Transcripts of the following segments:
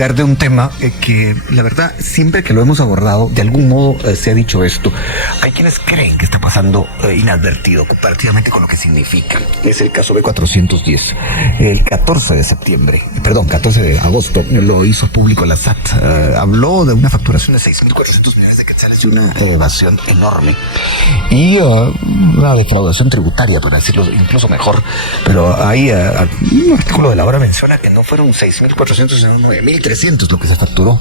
platicar de un tema que la verdad siempre que lo hemos abordado de algún modo se ha dicho esto. Hay quienes creen que está pasando inadvertido comparativamente con lo que significa. Es el caso B410. El 14 de agosto lo hizo público la SAT. Habló de una facturación de 6.400 millones de quetzales y una evasión enorme y una defraudación tributaria, para decirlo incluso mejor. Pero hay un artículo de la hora menciona que no fueron 6.400 sino 9.300 lo que se facturó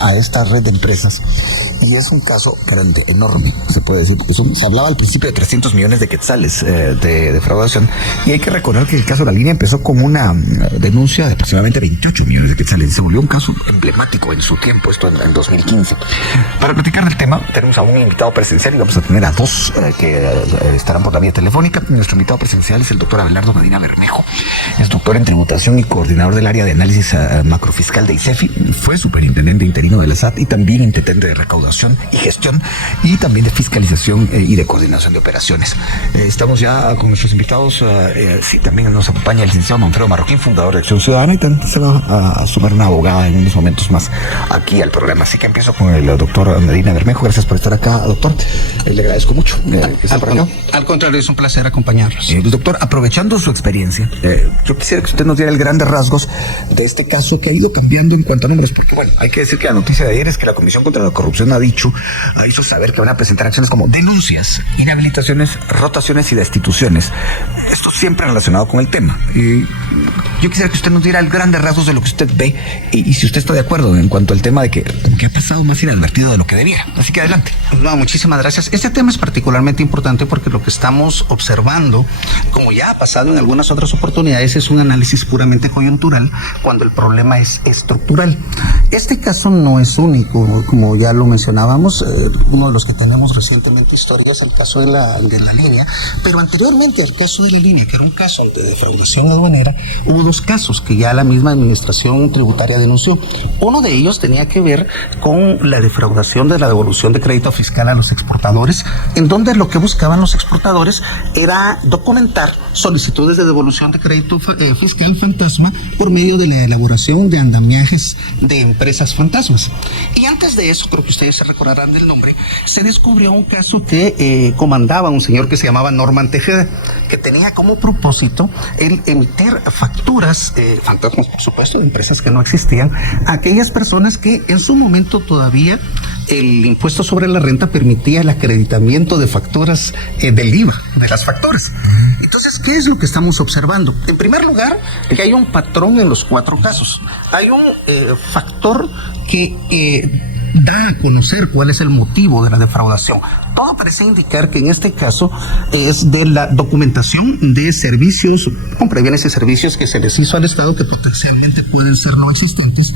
a esta red de empresas, y es un caso grande, enorme, se puede decir, porque se hablaba al principio de 300 millones de quetzales de defraudación, y hay que recordar que el caso de la línea empezó como una denuncia de aproximadamente 28 millones de quetzales, se volvió un caso emblemático en su tiempo, esto en 2015. Para platicar del tema tenemos a un invitado presencial y vamos a tener a dos que estarán por la vía telefónica. Nuestro invitado presencial es el doctor Abelardo Medina Bermejo, es doctor en tributación y coordinador del área de análisis macrofiscal de ICEFI, fue superintendente interino de la SAT y también intendente de recaudación y gestión, y también de fiscalización y de coordinación de operaciones. Estamos ya con nuestros invitados. Sí, también nos acompaña el licenciado Manfredo Marroquín, fundador de Acción Ciudadana, y también se va a sumar una abogada en unos momentos más aquí al programa. Así que empiezo con el doctor Medina Bermejo. Gracias por estar acá, doctor. Le agradezco mucho que esté por acá. Al contrario, es un placer acompañarlos. Doctor, aprovechando su experiencia, yo quisiera que usted nos diera el grandes rasgos de este caso que ha ido cambiando en cuanto a números, porque bueno, hay que decir que la noticia de ayer es que la Comisión contra la Corrupción hizo saber que van a presentar acciones como denuncias, inhabilitaciones, rotaciones y destituciones. Esto siempre relacionado con el tema. Yo quisiera que usted nos diera el grandes rasgos de lo que usted ve y si usted está de acuerdo en cuanto al tema de que ha pasado más inadvertido de lo que debiera. Así que adelante. No, muchísimas gracias. Este tema es particularmente importante porque lo que estamos observando, como ya ha pasado en algunas otras oportunidades, es un análisis puramente coyuntural cuando el problema es estructural. Este caso no es único, como ya lo mencionábamos, uno de los que tenemos recientemente historia es el caso de la línea, pero anteriormente al caso de la línea, que era un caso de defraudación aduanera, hubo dos casos que ya la misma administración tributaria denunció. Uno de ellos tenía que ver con la defraudación de la devolución de crédito fiscal a los exportadores, en donde lo que buscaban los exportadores era documentar solicitudes de devolución de crédito fiscal fantasma por medio de la elaboración de andamiajes de empresas fantasmas. Y antes de eso, creo que ustedes se recordarán del nombre, se descubrió un caso que comandaba un señor que se llamaba Norman Tejeda, que tenía como propósito el emitir facturas fantasmas, por supuesto, de empresas que no existían, a aquellas personas que en su momento todavía el impuesto sobre la renta permitía el acreditamiento de facturas del IVA, de las facturas. Entonces, ¿qué es lo que estamos observando? En primer lugar, que hay un patrón en los cuatro casos. Hay un factor que da a conocer cuál es el motivo de la defraudación. Todo parece indicar que en este caso es de la documentación de servicios, compra de bienes y servicios que se les hizo al Estado que potencialmente pueden ser no existentes,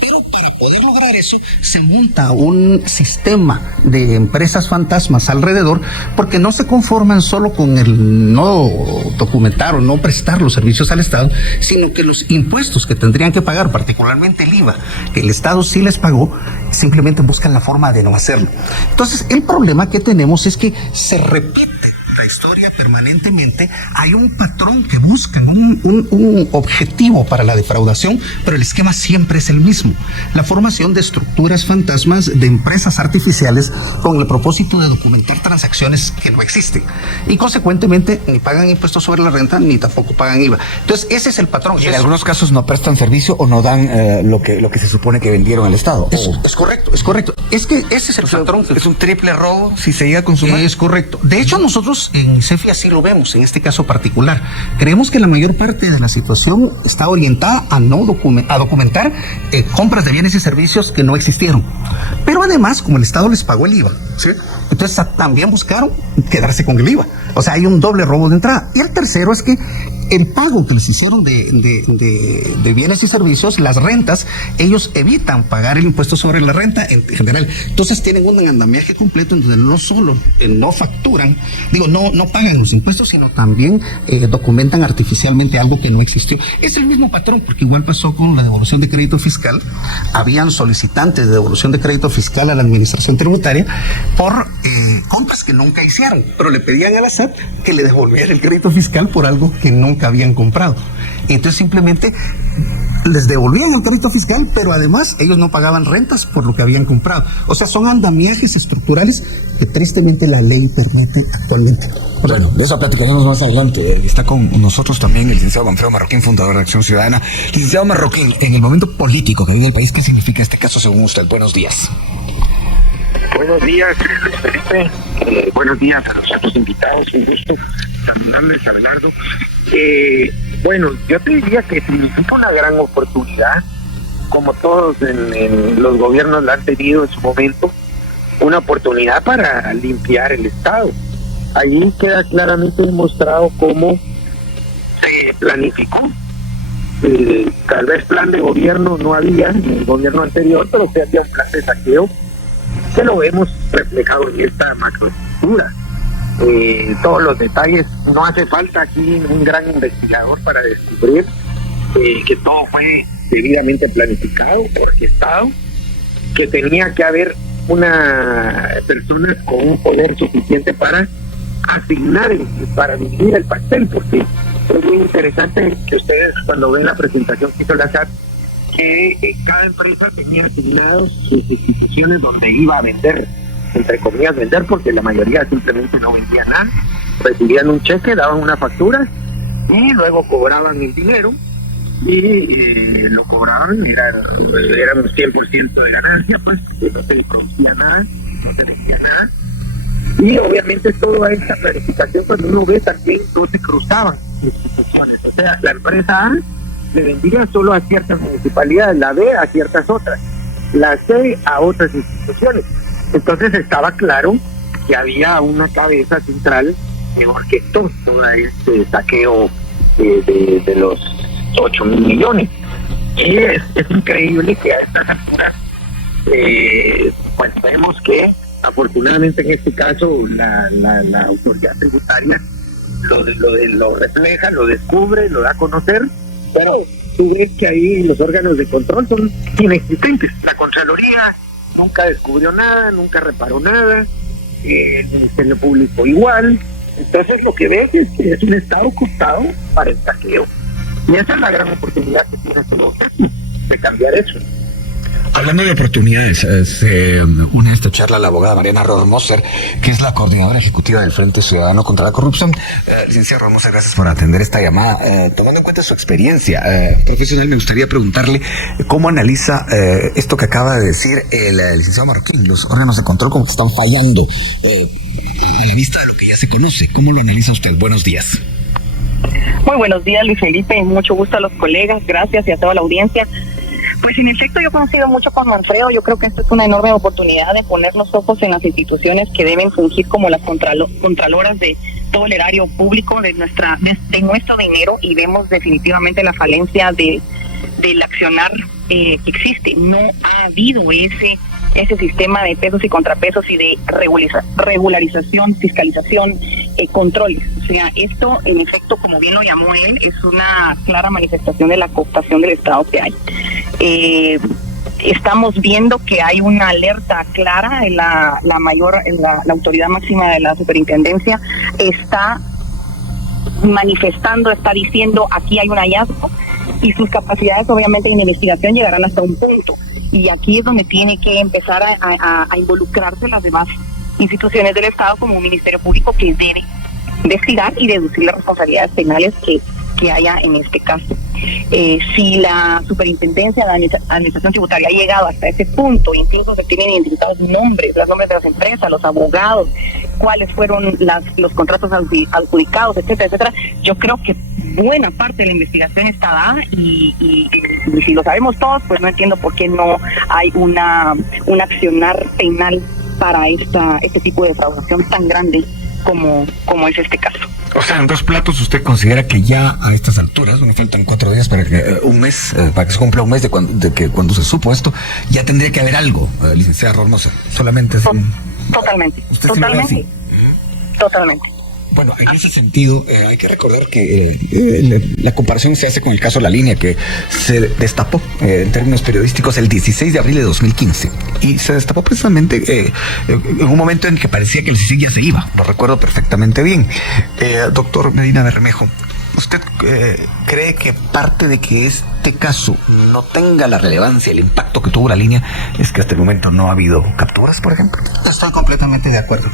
pero para poder lograr eso se monta un sistema de empresas fantasmas alrededor, porque no se conforman solo con el no documentar o no prestar los servicios al Estado, sino que los impuestos que tendrían que pagar, particularmente el IVA, que el Estado sí les pagó, simplemente buscan la forma de no hacerlo. Entonces, el problema que tenemos es que se repite la historia permanentemente. Hay un patrón que buscan un objetivo para la defraudación, pero el esquema siempre es el mismo: la formación de estructuras fantasmas de empresas artificiales con el propósito de documentar transacciones que no existen y consecuentemente ni pagan impuestos sobre la renta ni tampoco pagan IVA. Entonces ese es el patrón. Y en algunos casos no prestan servicio o no dan lo que se supone que vendieron al Estado. Es correcto. Es que ese es el patrón. Es un triple robo si se llega a consumir. Es correcto. De hecho, nosotros en ICEFI así lo vemos en este caso particular. Creemos que la mayor parte de la situación está orientada a documentar compras de bienes y servicios que no existieron. Pero además, como el Estado les pagó el IVA, ¿sí?, entonces también buscaron quedarse con el IVA. O sea, hay un doble robo de entrada. Y el tercero es que el pago que les hicieron de bienes y servicios, las rentas, ellos evitan pagar el impuesto sobre la renta en general. Entonces tienen un andamiaje completo en donde no solo no facturan, no pagan los impuestos, sino también documentan artificialmente algo que no existió. Es el mismo patrón, porque igual pasó con la devolución de crédito fiscal. Habían solicitantes de devolución de crédito fiscal a la administración tributaria por compras que nunca hicieron, pero le pedían a la SAT SAT que le devolviera el crédito fiscal por algo que nunca habían comprado. Entonces simplemente les devolvían el crédito fiscal, pero además ellos no pagaban rentas por lo que habían comprado. O sea, son andamiajes estructurales que tristemente la ley permite actualmente. Bueno, de eso platicaremos más adelante. Está con nosotros también el licenciado Manfredo Marroquín, fundador de Acción Ciudadana. Licenciado Marroquín, en el momento político que vive el país, ¿qué significa este caso según usted? Buenos días. Buenos días, Luis Felipe. Buenos días a los otros invitados. Un gusto saludarles, Abelardo. Bueno, yo te diría que significa una gran oportunidad, como todos en los gobiernos la han tenido en su momento, una oportunidad para limpiar el Estado. Ahí queda claramente demostrado cómo se planificó. Tal vez plan de gobierno no había en el gobierno anterior, pero sí había un plan de saqueo que lo vemos reflejado en esta macroestructura. Todos los detalles, no hace falta aquí un gran investigador para descubrir que todo fue debidamente planificado, orquestado, que tenía que haber una persona con un poder suficiente para asignar, para dividir el pastel, porque es muy interesante que ustedes cuando ven la presentación que hizo la SAT, que cada empresa tenía asignados sus instituciones donde iba a vender, entre comillas vender, porque la mayoría simplemente no vendía nada, recibían un cheque, daban una factura y luego cobraban el dinero y lo cobraban, era un 100% de ganancia, pues no se le producía nada, no se vendía nada. Y obviamente toda esta planificación, cuando uno ve también, no se cruzaban instituciones. O sea, la empresa A le vendía solo a ciertas municipalidades, la B a ciertas otras, la C a otras instituciones. Entonces estaba claro que había una cabeza central que orquestó todo este saqueo de los 8,000 millones. Y es increíble que a estas alturas, pues vemos que afortunadamente en este caso la autoridad tributaria lo refleja, lo descubre, lo da a conocer, pero tú ves que ahí los órganos de control son inexistentes. La Contraloría nunca descubrió nada, nunca reparó nada, el Ministerio Público igual. Entonces lo que ves es que es un Estado cooptado para el saqueo. Y esa es la gran oportunidad que tiene este gobierno de cambiar eso. Hablando de oportunidades, se une a esta charla la abogada Mariana Rohrmoser, que es la coordinadora ejecutiva del Frente Ciudadano contra la Corrupción. Licenciada Rohrmoser, gracias por atender esta llamada. Tomando en cuenta su experiencia profesional, me gustaría preguntarle cómo analiza esto que acaba de decir el licenciado Marroquín, los órganos de control como que están fallando a la vista de lo que ya se conoce. ¿Cómo lo analiza usted? Buenos días. Muy buenos días, Luis Felipe. Mucho gusto a los colegas, gracias y a toda la audiencia. Pues en efecto yo coincido mucho con Manfredo. Yo creo que esto es una enorme oportunidad de poner los ojos en las instituciones que deben fungir como las contraloras de todo el erario público de nuestro dinero, y vemos definitivamente la falencia del accionar que existe. No ha habido ese sistema de pesos y contrapesos y de regularización, fiscalización, controles. O sea, esto en efecto, como bien lo llamó él, es una clara manifestación de la cooptación del Estado que hay. Estamos viendo que hay una alerta clara en la autoridad máxima de la superintendencia está manifestando, está diciendo aquí hay un hallazgo, y sus capacidades obviamente en investigación llegarán hasta un punto, y aquí es donde tiene que empezar a involucrarse las demás instituciones del Estado, como un Ministerio Público que debe investigar y deducir las responsabilidades penales que haya en este caso. Si la superintendencia de administración tributaria ha llegado hasta ese punto, incluso se tienen identificados los nombres de las empresas, los abogados, cuáles fueron los contratos adjudicados, etcétera, etcétera, yo creo que buena parte de la investigación está dada, y si lo sabemos todos, pues no entiendo por qué no hay un accionar penal para este tipo de defraudación tan grande como es este caso. O sea, en dos platos, ¿usted considera que ya a estas alturas, bueno, faltan 4 días para que para que se cumpla un mes de cuando se supo esto, ya tendría que haber algo, licenciada Rohrmoser? Solamente es Totalmente. ¿Usted sí lo ve así? Totalmente. Bueno, en ese sentido, hay que recordar que la comparación se hace con el caso La Línea, que se destapó en términos periodísticos el 16 de abril de 2015. Y se destapó precisamente en un momento en que parecía que el CICIG ya se iba. Lo recuerdo perfectamente bien. Doctor Medina Bermejo, ¿usted cree que parte de que este caso no tenga la relevancia, el impacto que tuvo La Línea, es que hasta el momento no ha habido capturas, por ejemplo? Estoy completamente de acuerdo.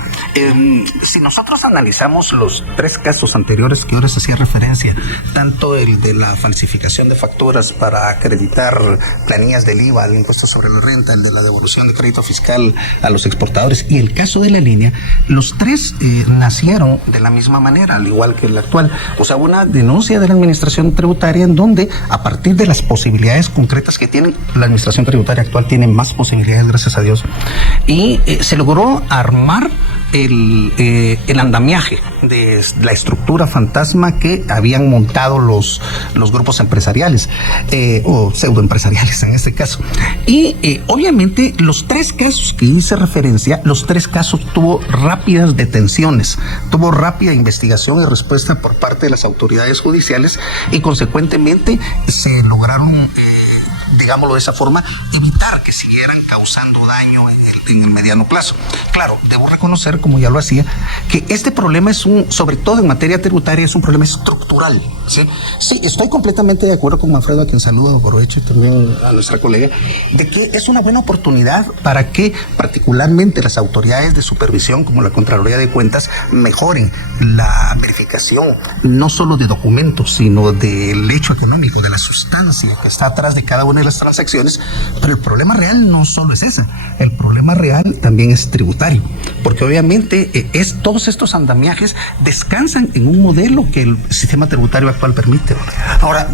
Si nosotros analizamos los 3 casos anteriores que ahora se hacía referencia, tanto el de la falsificación de facturas para acreditar planillas del IVA, el impuesto sobre la renta, el de la devolución de crédito fiscal a los exportadores y el caso de La Línea, los 3 nacieron de la misma manera, al igual que el actual. O sea, una denuncia de la administración tributaria en donde, a partir de las posibilidades concretas que tienen, la administración tributaria actual tiene más posibilidades, gracias a Dios, y se logró armar el andamiaje de la estructura fantasma que habían montado los grupos empresariales o pseudoempresariales en este caso. Y obviamente los 3 casos que hice referencia, los 3 casos tuvo rápidas detenciones, tuvo rápida investigación y respuesta por parte de las autoridades judiciales y consecuentemente se lograron digámoslo de esa forma, evitar que siguieran causando daño en el mediano plazo. Claro, debo reconocer, como ya lo hacía, que este problema es sobre todo en materia tributaria, es un problema estructural. Sí, estoy completamente de acuerdo con Manfredo, a quien saludo, aprovecho, y también a nuestra colega, de que es una buena oportunidad para que particularmente las autoridades de supervisión, como la Contraloría de Cuentas, mejoren la verificación, no solo de documentos, sino del hecho económico, de la sustancia que está atrás de cada una de las transacciones. Pero el problema real no solo es ese, el problema real también es tributario, porque obviamente todos estos andamiajes descansan en un modelo que el sistema tributario actual permite. Ahora,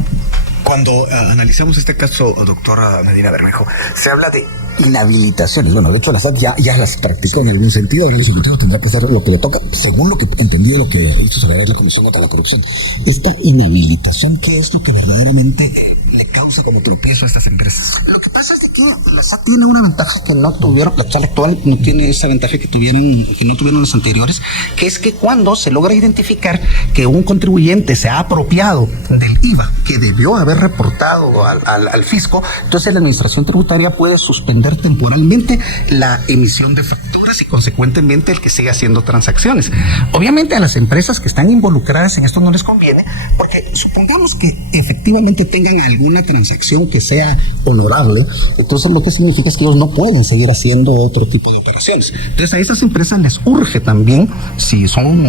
cuando analizamos este caso, doctora Medina Bermejo, se habla de inhabilitaciones. Bueno, de hecho la SAT ya las practicó en algún sentido. Ahora el Ejecutivo tendrá que hacer lo que le toca, según lo que entendí de lo que hizo saber la Comisión contra la Corrupción. Esta inhabilitación, ¿qué es lo que verdaderamente le causa como tropiezo a estas empresas? Lo que pasa es que la SAT tiene una ventaja que no tuvieron, la SAT actual no tiene esa ventaja que no tuvieron los anteriores, que es que cuando se logra identificar que un contribuyente se ha apropiado del IVA que debió haber reportado al fisco, entonces la administración tributaria puede suspender temporalmente la emisión de facturas y consecuentemente el que siga haciendo transacciones. Obviamente a las empresas que están involucradas en esto no les conviene, porque supongamos que efectivamente tengan alguna transacción que sea honorable, entonces lo que significa es que ellos no pueden seguir haciendo otro tipo de operaciones. Entonces a esas empresas les urge también, si son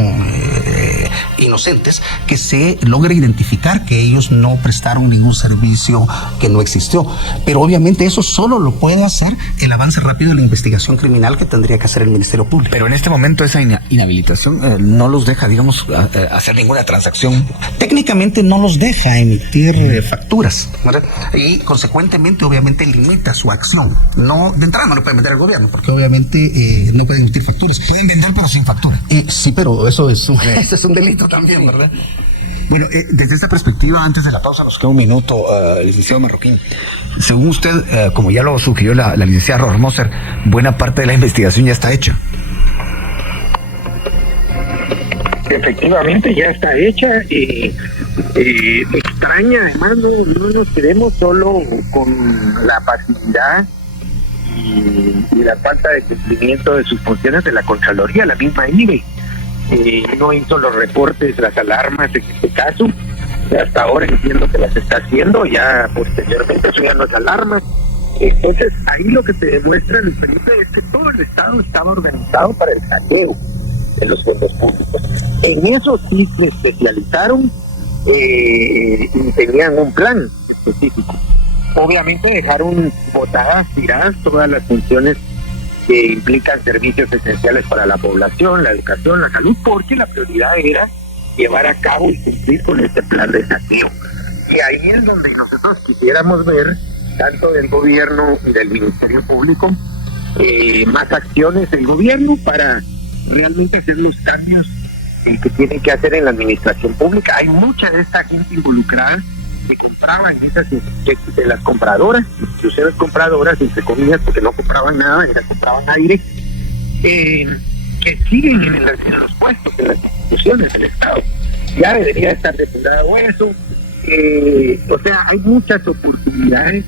inocentes, que se logre identificar que ellos no prestaron ningún servicio que no existió. Pero obviamente eso solo lo puede hacer el avance rápido de la investigación criminal que tendría que hacer el Ministerio Público. Pero en este momento esa inhabilitación no los deja, digamos, hacer ninguna transacción. Técnicamente no los deja emitir facturas, ¿verdad? Y consecuentemente obviamente limita su acción. No, de entrada no lo puede meter el gobierno, porque obviamente no pueden emitir facturas. Pueden vender pero sin factura. Sí, pero eso es un delito también, ¿verdad? Bueno, desde esta perspectiva, antes de la pausa, nos queda un minuto, licenciado Marroquín. Según usted, como ya lo sugirió la licenciada Rohrmoser, buena parte de la investigación ya está hecha. Efectivamente, ya está hecha. Extraña, además, no nos quedemos solo con la pasividad y la falta de cumplimiento de sus funciones de la Contraloría, la misma IBE. No hizo los reportes, las alarmas en este caso. Hasta ahora entiendo que las está haciendo, ya posteriormente eso ya no es alarma. Entonces ahí lo que te demuestra, Luis Felipe, es que todo el Estado estaba organizado para el saqueo de los fondos públicos. En eso sí se especializaron y tenían un plan específico. Obviamente dejaron botadas, tiradas todas las funciones que implican servicios esenciales para la población, la educación, la salud, porque la prioridad era llevar a cabo y cumplir con este plan de saqueo. Y ahí es donde nosotros quisiéramos ver, tanto del gobierno y del Ministerio Público, más acciones del gobierno para realmente hacer los cambios que tienen que hacer en la administración pública. Hay mucha de esta gente involucrada que compraban de las compradoras, inclusive compradoras entre comillas, porque no compraban nada, compraban aire, que que siguen en los puestos, en las instituciones del Estado. Ya debería estar depurado eso. O sea, hay muchas oportunidades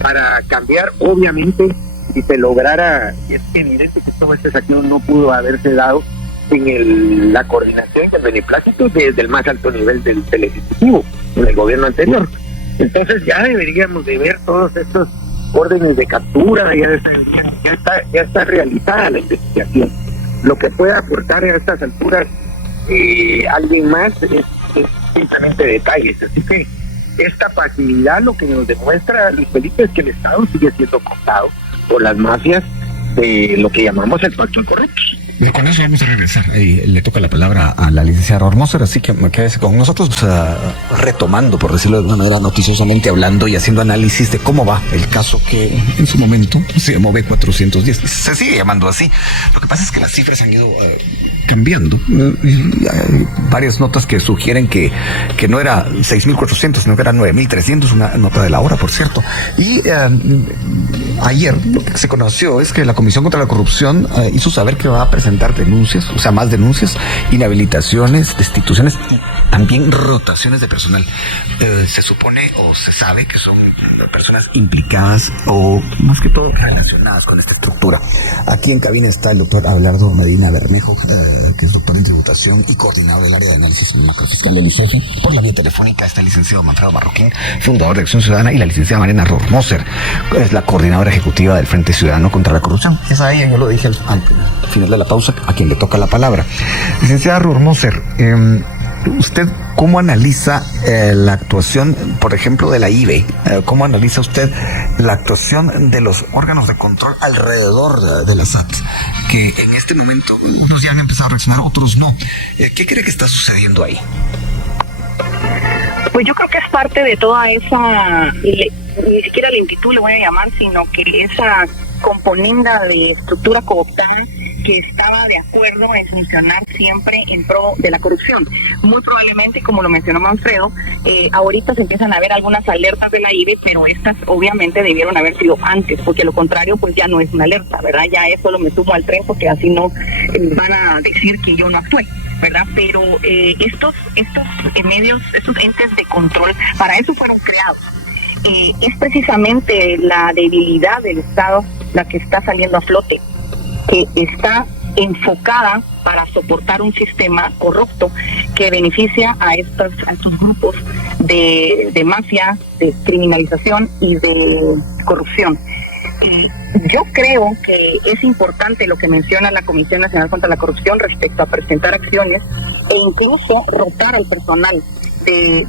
para cambiar. Obviamente, si se lograra, y es evidente que todo este saqueo no pudo haberse dado en la coordinación y el beneplácito desde el más alto nivel del Ejecutivo, en el gobierno anterior. Entonces ya deberíamos de ver todos estos órdenes de captura, ya está realizada la investigación. Lo que pueda aportar a estas alturas alguien más es simplemente detalles. Así que esta pasividad lo que nos demuestra, Luis Felipe, es que el Estado sigue siendo cooptado por las mafias de lo que llamamos el control correcto. Y con eso vamos a regresar. Le toca la palabra a la licenciada Rohrmoser, así que quédese con nosotros, retomando, por decirlo de una manera, noticiosamente hablando y haciendo análisis de cómo va el caso que en su momento se llamó B410. Se sigue llamando así. Lo que pasa es que las cifras han ido cambiando. Hay varias notas que sugieren que no era 6.400, sino que era 9.300, una nota de la hora, por cierto. Y ayer lo que se conoció es que la Comisión contra la Corrupción hizo saber que va a presentar denuncias, o sea, más denuncias, inhabilitaciones, destituciones y también rotaciones de personal. Se supone o se sabe que son personas implicadas o más que todo relacionadas con esta estructura. Aquí en cabina está el doctor Abelardo Medina Bermejo, que es doctor en tributación y coordinador del área de análisis macrofiscal del ICEFI. Por la vía telefónica está el licenciado Manfredo Marroquín, fundador de Acción Ciudadana, y la licenciada Mariana Rohrmoser, es la coordinadora ejecutiva del Frente Ciudadano contra la Corrupción. Es a ella, yo lo dije al final de la pausa, a quien le toca la palabra. Licenciada Rohrmoser, ¿usted cómo analiza la actuación, por ejemplo, de la IBE? ¿Cómo analiza usted la actuación de los órganos de control alrededor de la SAT? Que en este momento unos ya han empezado a reaccionar, otros no. ¿Qué cree que está sucediendo ahí? Pues yo creo que es parte de toda esa, ni siquiera lentitud le voy a llamar, sino que esa componenda de estructura cooptada que estaba de acuerdo en funcionar siempre en pro de la corrupción. Muy probablemente, como lo mencionó Manfredo, ahorita se empiezan a ver algunas alertas de la IBE, pero estas obviamente debieron haber sido antes, porque lo contrario pues ya no es una alerta, ¿verdad? Ya es solo me sumo al tren porque así no van a decir que yo no actué, ¿verdad? Pero estos medios, estos entes de control, para eso fueron creados. Es precisamente la debilidad del Estado la que está saliendo a flote, que está enfocada para soportar un sistema corrupto que beneficia a estos grupos de mafia, de criminalización y de corrupción. Yo creo que es importante lo que menciona la Comisión Nacional contra la Corrupción respecto a presentar acciones e incluso rotar al personal.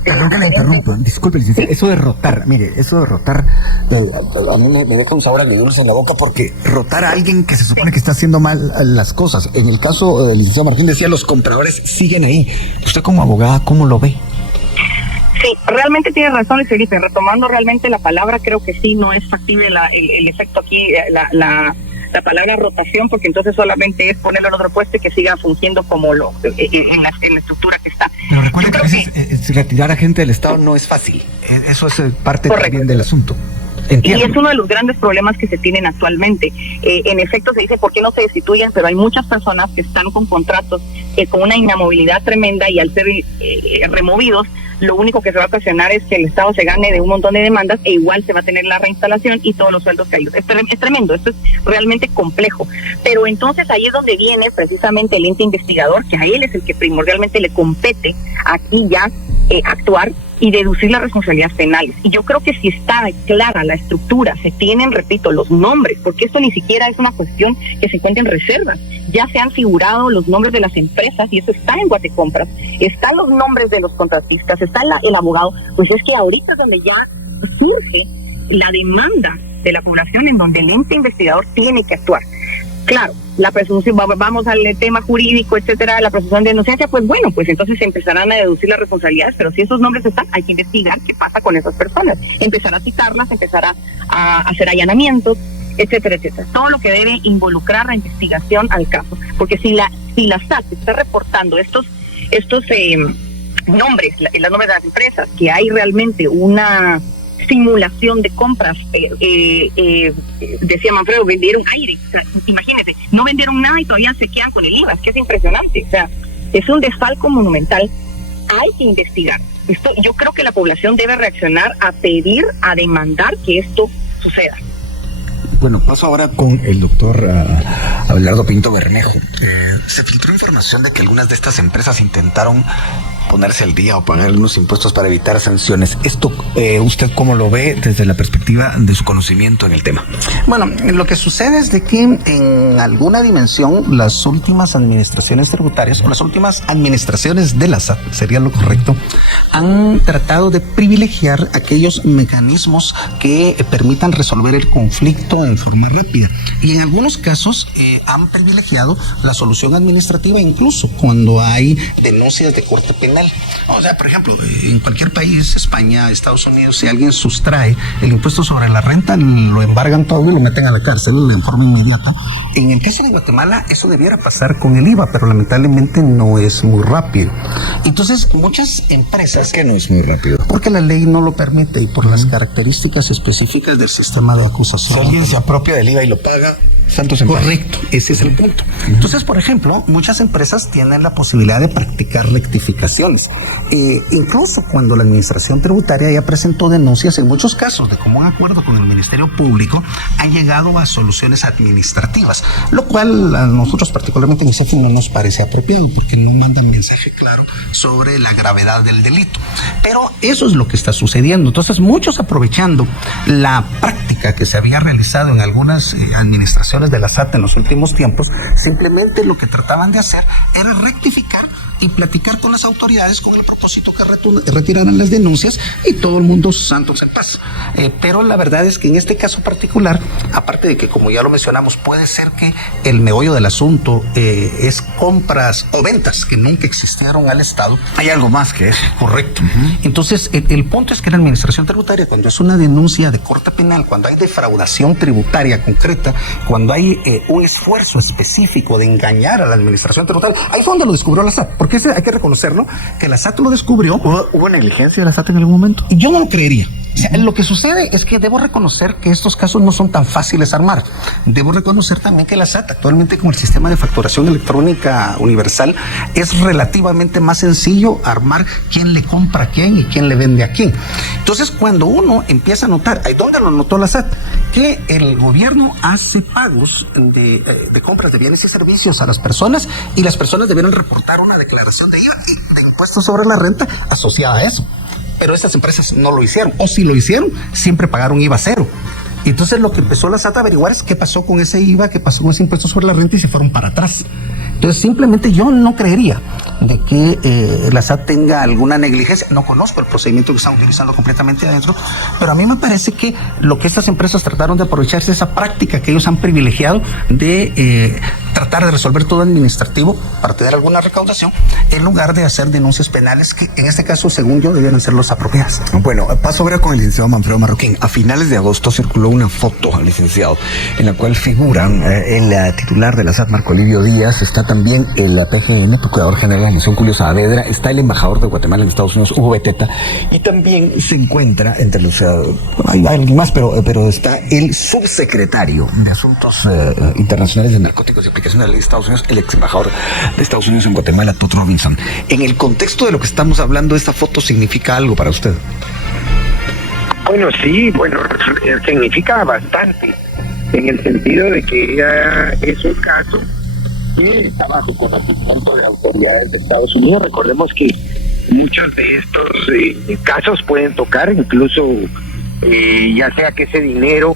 Perdón que la interrumpa, disculpe, licenciada. Eso de rotar, mire, a mí me deja un sabor agridulce en la boca, porque rotar a alguien que se supone que está haciendo mal las cosas. En el caso del licenciado Martín decía, los compradores siguen ahí. Usted como abogada, ¿cómo lo ve? Sí, realmente tiene razón, Felipe. Retomando realmente la palabra, creo que sí, no es factible el efecto aquí, la palabra rotación, porque entonces solamente es ponerlo en otro puesto y que siga fungiendo como en la estructura que está. Pero recuerden que a veces retirar a gente del Estado no es fácil. Eso es parte también del asunto. Entiendo. Y es uno de los grandes problemas que se tienen actualmente. En efecto se dice, ¿por qué no se destituyen? Pero hay muchas personas que están con contratos con una inamovilidad tremenda, y al ser removidos, lo único que se va a ocasionar es que el Estado se gane de un montón de demandas, e igual se va a tener la reinstalación y todos los sueldos caídos. Es tremendo, esto es realmente complejo. Pero entonces ahí es donde viene precisamente el ente investigador, que a él es el que primordialmente le compete aquí ya actuar y deducir las responsabilidades penales. Y yo creo que si está clara la estructura, se tienen, repito, los nombres, porque esto ni siquiera es una cuestión que se encuentre en reservas. Ya se han figurado los nombres de las empresas, y eso está en Guatecompras, están los nombres de los contratistas, está el abogado. Pues es que ahorita es donde ya surge la demanda de la población, en donde el ente investigador tiene que actuar. Claro, la presunción, vamos al tema jurídico, etcétera, la presunción de inocencia, pues bueno, pues entonces se empezarán a deducir las responsabilidades, pero si esos nombres están, hay que investigar qué pasa con esas personas, empezar a citarlas, empezar a hacer allanamientos, etcétera, etcétera. Todo lo que debe involucrar la investigación al caso, porque si la SAT está reportando estos nombres, los nombres de las empresas, que hay realmente una simulación de compras, decía Manfredo, vendieron aire. O sea, imagínense, no vendieron nada y todavía se quedan con el IVA. Es que es impresionante. O sea, es un desfalco monumental. Hay que investigar. Esto, yo creo que la población debe reaccionar a pedir, a demandar que esto suceda. Bueno, paso ahora con el doctor Abelardo Pinto Bermejo. Se filtró información de que algunas de estas empresas intentaron ponerse al día o pagar algunos impuestos para evitar sanciones. ¿Esto usted cómo lo ve desde la perspectiva de su conocimiento en el tema? Bueno, lo que sucede es de que en alguna dimensión las últimas administraciones tributarias o las últimas administraciones de la SAT, sería lo correcto, han tratado de privilegiar aquellos mecanismos que permitan resolver el conflicto en forma rápida. Y en algunos casos han privilegiado la solución administrativa incluso cuando hay denuncias de corte penal. O sea, por ejemplo, en cualquier país, España, Estados Unidos, si alguien sustrae el impuesto sobre la renta, lo embargan todo y lo meten a la cárcel en forma inmediata. En el caso de Guatemala, eso debiera pasar con el IVA, pero lamentablemente no es muy rápido. Entonces, muchas empresas... ¿Por qué no es muy rápido? Porque la ley no lo permite y por las características específicas del sistema de acusación. Si alguien se apropia del IVA y lo paga, santos en paz. Correcto, ese es el punto. Entonces, por ejemplo, muchas empresas tienen la posibilidad de practicar rectificaciones. Incluso cuando la administración tributaria ya presentó denuncias, en muchos casos, de común acuerdo con el Ministerio Público, han llegado a soluciones administrativas, lo cual a nosotros, particularmente en ISEFI, no nos parece apropiado porque no mandan mensaje claro sobre la gravedad del delito. Pero eso es lo que está sucediendo. Entonces, muchos aprovechando la práctica que se había realizado en algunas administraciones de la SAT en los últimos tiempos, simplemente lo que trataban de hacer era rectificar y platicar con las autoridades con el propósito que retiraran las denuncias y todo el mundo santos en paz. Pero la verdad es que en este caso particular, aparte de que, como ya lo mencionamos, puede ser que el meollo del asunto es compras o ventas que nunca existieron al Estado. Hay algo más que eso. Correcto. Entonces, el punto es que la administración tributaria, cuando es una denuncia de corte penal, cuando hay defraudación tributaria concreta, cuando hay un esfuerzo específico de engañar a la administración tributaria, ahí fue donde lo descubrió la SAT. Porque hay que reconocerlo, que la SAT lo descubrió. ¿Hubo negligencia de la SAT en algún momento? Y yo no lo creería. O sea, lo que sucede es que debo reconocer que estos casos no son tan fáciles de armar. Debo reconocer también que la SAT actualmente con el sistema de facturación electrónica universal es relativamente más sencillo armar quién le compra a quién y quién le vende a quién. Entonces, cuando uno empieza a notar, ¿dónde lo notó la SAT? Que el gobierno hace pagos de compras de bienes y servicios a las personas y las personas debieron reportar una declaración de IVA y de impuestos sobre la renta asociada a eso. Pero estas empresas no lo hicieron, o si lo hicieron, siempre pagaron IVA cero. Y entonces lo que empezó la SAT a averiguar es qué pasó con ese IVA, qué pasó con ese impuesto sobre la renta y se fueron para atrás. Entonces simplemente yo no creería de que la SAT tenga alguna negligencia. No conozco el procedimiento que están utilizando completamente adentro, pero a mí me parece que lo que estas empresas trataron de aprovecharse esa práctica que ellos han privilegiado de tratar de resolver todo administrativo para tener alguna recaudación en lugar de hacer denuncias penales que en este caso, según yo, debieran ser los apropiadas. Bueno, paso ahora con el licenciado Manfredo Marroquín. A finales de agosto circuló una foto, licenciado, en la cual figuran el titular de la SAT, Marco Livio Díaz, está también el PGN, Procurador General de la Nación, Julio Saavedra, está el embajador de Guatemala en Estados Unidos, Hugo Beteta, y también se encuentra entre los, hay alguien más, pero está el subsecretario de Asuntos Internacionales de Narcóticos y Aplicación de la Ley de Estados Unidos, el ex embajador de Estados Unidos en Guatemala, Todd Robinson. En el contexto de lo que estamos hablando, ¿esta foto significa algo para usted? Bueno, sí, significa bastante, en el sentido de que es un caso que está bajo conocimiento de autoridades de Estados Unidos. Recordemos que muchos de estos casos pueden tocar incluso ya sea que ese dinero,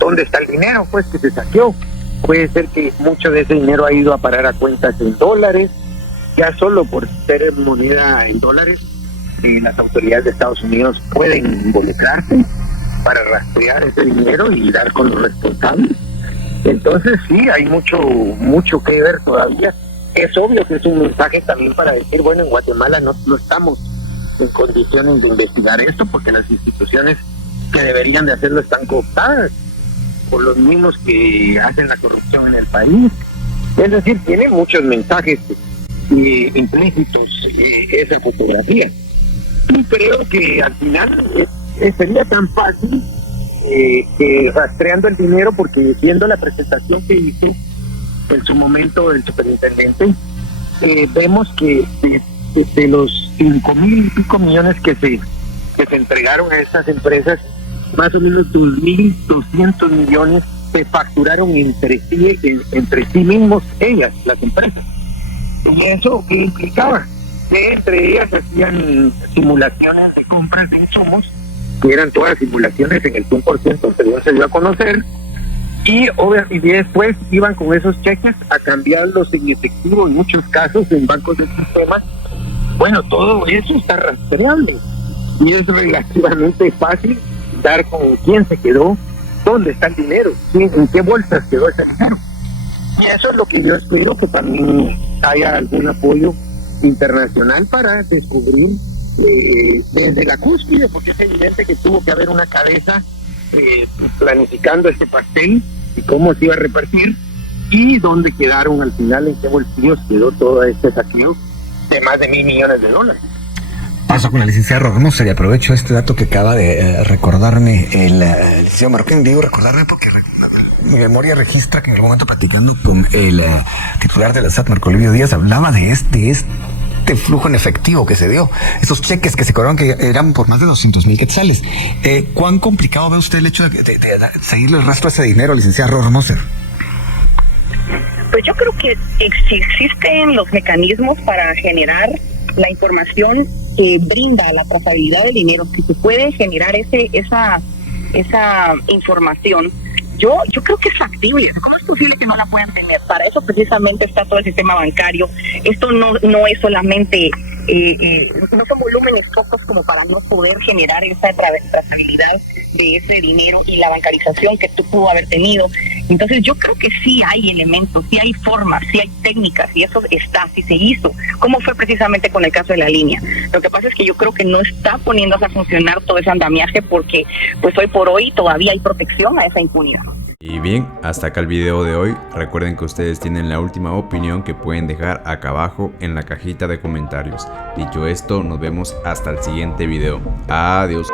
¿dónde está el dinero? Pues que se saqueó. Puede ser que mucho de ese dinero ha ido a parar a cuentas en dólares, ya solo por ser moneda en dólares. Las autoridades de Estados Unidos pueden involucrarse para rastrear ese dinero y dar con los responsables. Entonces sí, hay mucho que ver todavía. Es obvio que es un mensaje también para decir, bueno, en Guatemala no estamos en condiciones de investigar esto porque las instituciones que deberían de hacerlo están cooptadas por los mismos que hacen la corrupción en el país. Es decir, tiene muchos mensajes implícitos esa fotografía. Y creo que al final sería tan fácil que rastreando el dinero, porque viendo la presentación que hizo en su momento el superintendente, vemos que de los 5,000 y pico millones que se entregaron a estas empresas, más o menos 2.200 millones se facturaron entre sí mismos ellas, las empresas. ¿Y eso qué implicaba? Que entre ellas hacían simulaciones de compras de insumos, que eran todas simulaciones en el 100%, según se dio a conocer, y después iban con esos cheques a cambiarlos en efectivo, en muchos casos en bancos del sistema. Bueno, todo eso está rastreable y es relativamente fácil dar con quién se quedó, dónde está el dinero, en qué bolsas quedó ese dinero. Y eso es lo que yo espero, que también haya algún apoyo internacional para descubrir desde la cúspide, porque es evidente que tuvo que haber una cabeza planificando este pastel y cómo se iba a repartir y dónde quedaron al final, en qué bolsillos quedó todo este saqueo de más de $1,000 millones. Paso con la licenciada Rormoser y aprovecho este dato que acaba de recordarme el licenciado Marroquín. Digo recordarme porque mi memoria registra que en algún momento platicando con el titular de la SAT, Marco Livio Díaz, hablaba de este flujo en efectivo que se dio, esos cheques que se cobraron que eran por más de 200,000 quetzales. ¿Cuán complicado ve usted el hecho de seguirle el rastro a ese dinero, licenciada Rormoser? Pues yo creo que existen los mecanismos para generar la información que brinda la trazabilidad del dinero. Si se puede generar esa información, yo creo que es factible. ¿Cómo es posible que no la puedan tener? Para eso precisamente está todo el sistema bancario. Esto no es solamente, no son volúmenes pocos como para no poder generar esa trazabilidad de ese dinero y la bancarización que tú pudo haber tenido. Entonces yo creo que sí hay elementos, sí hay formas, sí hay técnicas, y eso está, sí se hizo. ¿Cómo fue precisamente con el caso de la línea? Lo que pasa es que yo creo que no está poniéndose a funcionar todo ese andamiaje porque pues hoy por hoy todavía hay protección a esa impunidad. Y bien, hasta acá el video de hoy. Recuerden que ustedes tienen la última opinión que pueden dejar acá abajo en la cajita de comentarios. Dicho esto, nos vemos hasta el siguiente video. Adiós.